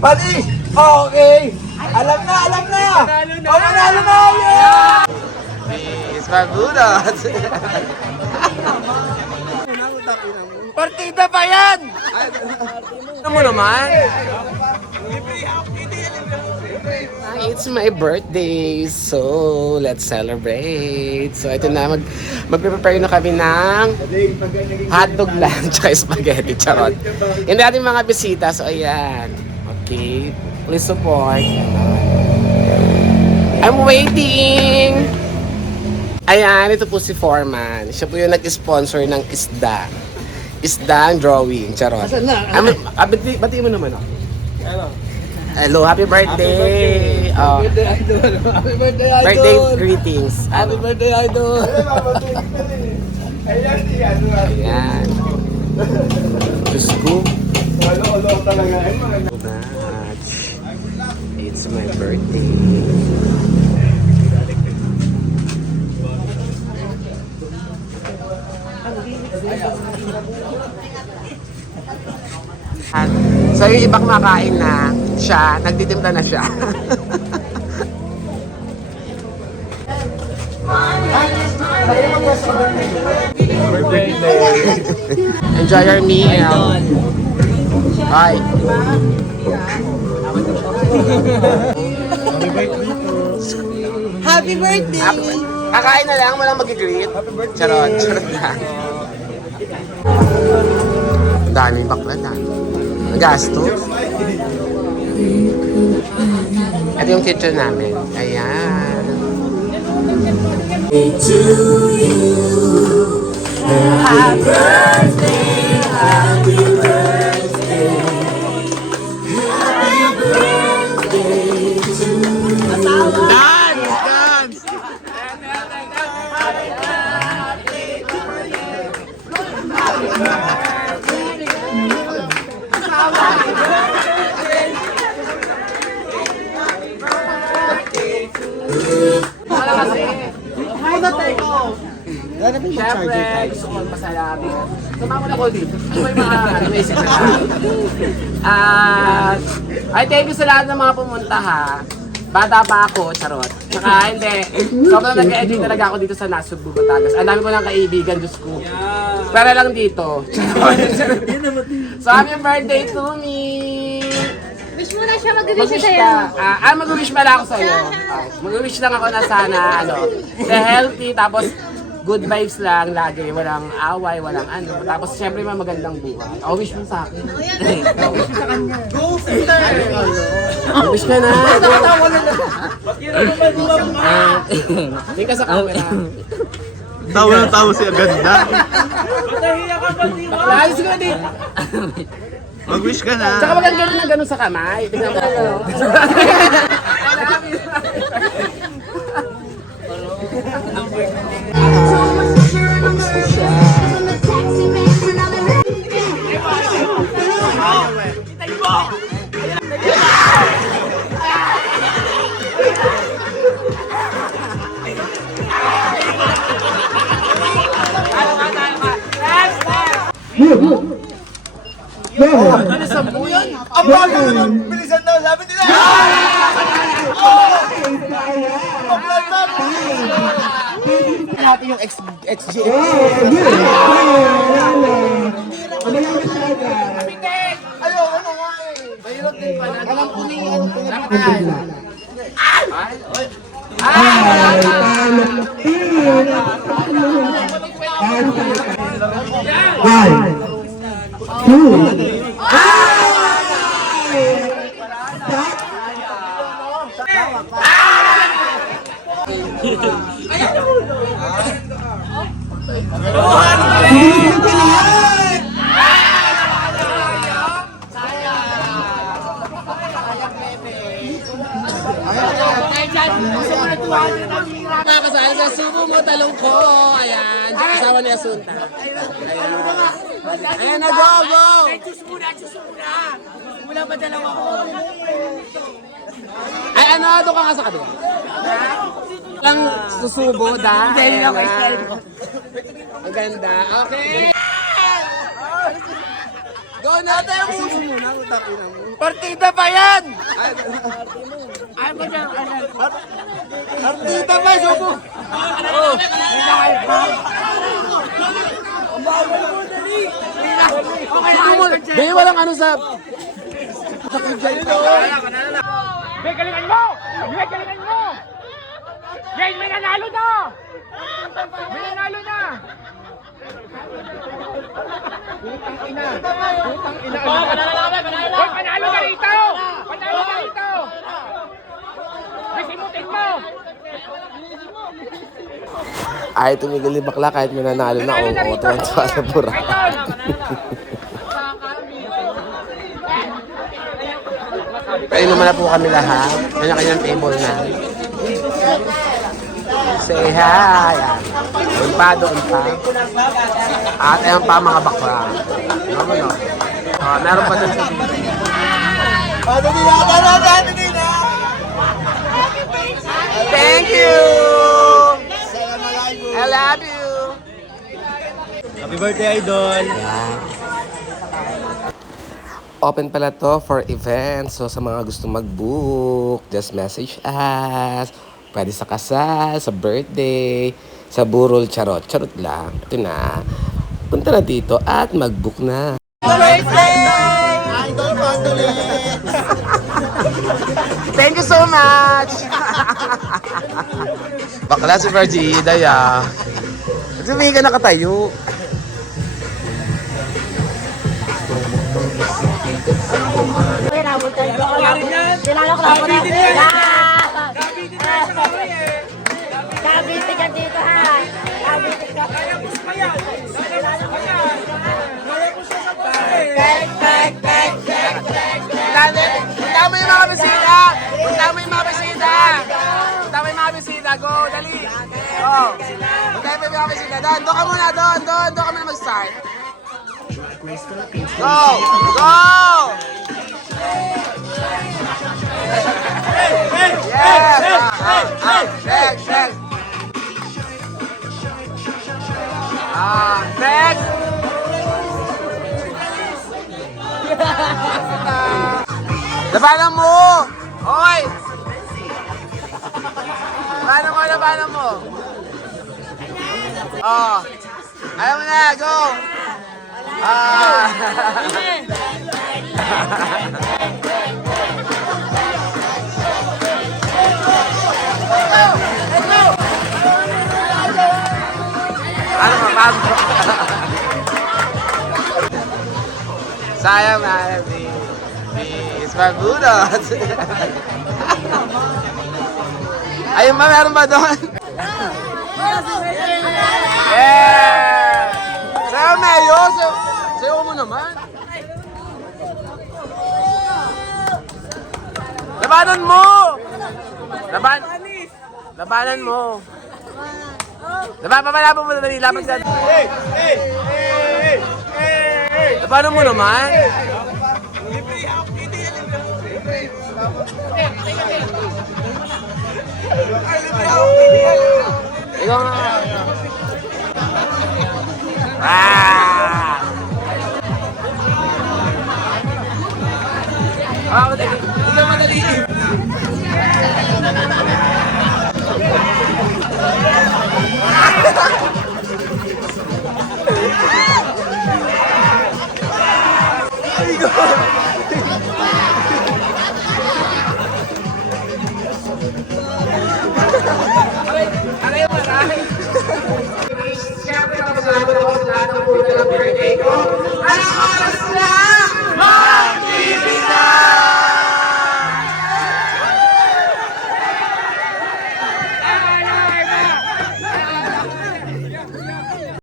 Pati! Okay! Alam na! Alam na! Oh, manalo na! Yeah! Miss Pagudot! Partida pa yan! Ano mo naman? It's my birthday, so let's celebrate. So ito na, mag-prepare na kami ng hotdog lang, tsaka spaghetti, charot. Hindi natin mga bisita, so ayan. Okay, please support. I'm waiting! Ayan, ito po si Foreman. Siya po yung nag-sponsor ng isda. Isda ang drawing, charot. Asan na? Batiin mo naman ako. Hello, happy birthday! Happy birthday, idol! Happy birthday, idol! Birthday greetings. Happy birthday, idol! Ayan. Diyos ko. Walo talaga. Much. It's my birthday. So yung iba kumakain na siya, nagtitimda na siya. Enjoy your meal. Bye. Happy birthday! Kakain na lang, walang mag-greet. Charot, charot lang. Daming bakla, dami. Gastos. Ito yung kitchen namin. Ayan. Happy birthday, happy birthday, happy birthday to you. Dance! Dance! Siyempre, gusto ko magpasalamat. Sumama na ko dito. Ano may mga naisip na ay, thank you sa lahat ng mga pumunta ha. Bata pa ako, charot. Tsaka hindi. Sobrang nag-enjoy talaga ako dito sa Nasugbu, Batangas. Ang dami ko ng kaibigan, Diyos ko. Pera lang dito. Charot. So, happy birthday to me! Wish mo na siya, mag-wish Mag-wish siya ka. Mag-wish pala ako sa'yo. Mag-wish lang ako na sana, stay healthy, tapos good vibes lang lagi, walang away, walang ano. Tapos syempre may magandang buhay. Oh, wish mo sa akin. Wish mo sa kanya. Go, sister! Wish ka na. Hindi ka sa camera. Tawa ng tawa siya, ganda. Lagi siguro din. Mag-wish ka na. Tsaka maganda na ganun sa kamay. Tignan mo. Ano sa buyan? Ang bagal naman! Bilisan na! Sabi nila! Natin yung XG. Ayaw, ano nga eh! Mahirap din pala. Alam ko na yung Mga kasali sa subo mo, talong ko. Ayan, diyan kasama ni Asunta. Ayan na, go, go! Diyos muna! Wala pa dalawa ko. Ay, ano, doon ka nga sa kabila. Lang susubo, da. Ayan na. Ang ganda. Okay. Go na! Partida pa yan! Partida pa, subo! Di, walang ano sa... May galingan mo! May galingan mo! Yan, may nanalo na! May nanalo na! Putang ina! Putang ina! Oh, panalo na kami! Panalo ka rito! Panalo ka rito! Bisimutin mo! Ay, tumigil ni bakla kahit may nanalo na. Oo, tuwan-tuwa sa pura. Kainom na po kami lahat. Kanya-kanyang table na. Say hi. Doon pa. At ayan pa mga bakla. Ano no? Meron pa doon sa dito. Thank you! I love you! Happy birthday, Idol! Open pala to for events. So sa mga gusto mag-book, just message us. Pwede sa kasal, sa birthday, sa burol, charot. Charot lang. Ito na. Punta na dito at mag-book na. Idol family! Thank you so much! Bakla si Virgie, daya. Sumili ka nakatayo. Kabiti ka dito ha. Kabiti ka. Punta mo yung mga bisita! Punta mo yung mga bisita! Punta mo yung mga bisita! Go, dali! Go! Punta mo yung mga bisita! Doon ka muna! Doon ka muna mag-start! Go! Go! Yes! Next! Next! Next! Labanan mo! Hoy! Labanan mo! Oh! Ayaw mo na! Go! Ano ba? Paano? Sayang na. It's my budot. Ayun ba? Meron ba doon? Yeah! Sayo, Mayo! Sayo mo naman. Labanan mo! Labanan mo. Papalaban mo na dali. Laban ka. Labanan mo naman. Ikaw nga. Ah!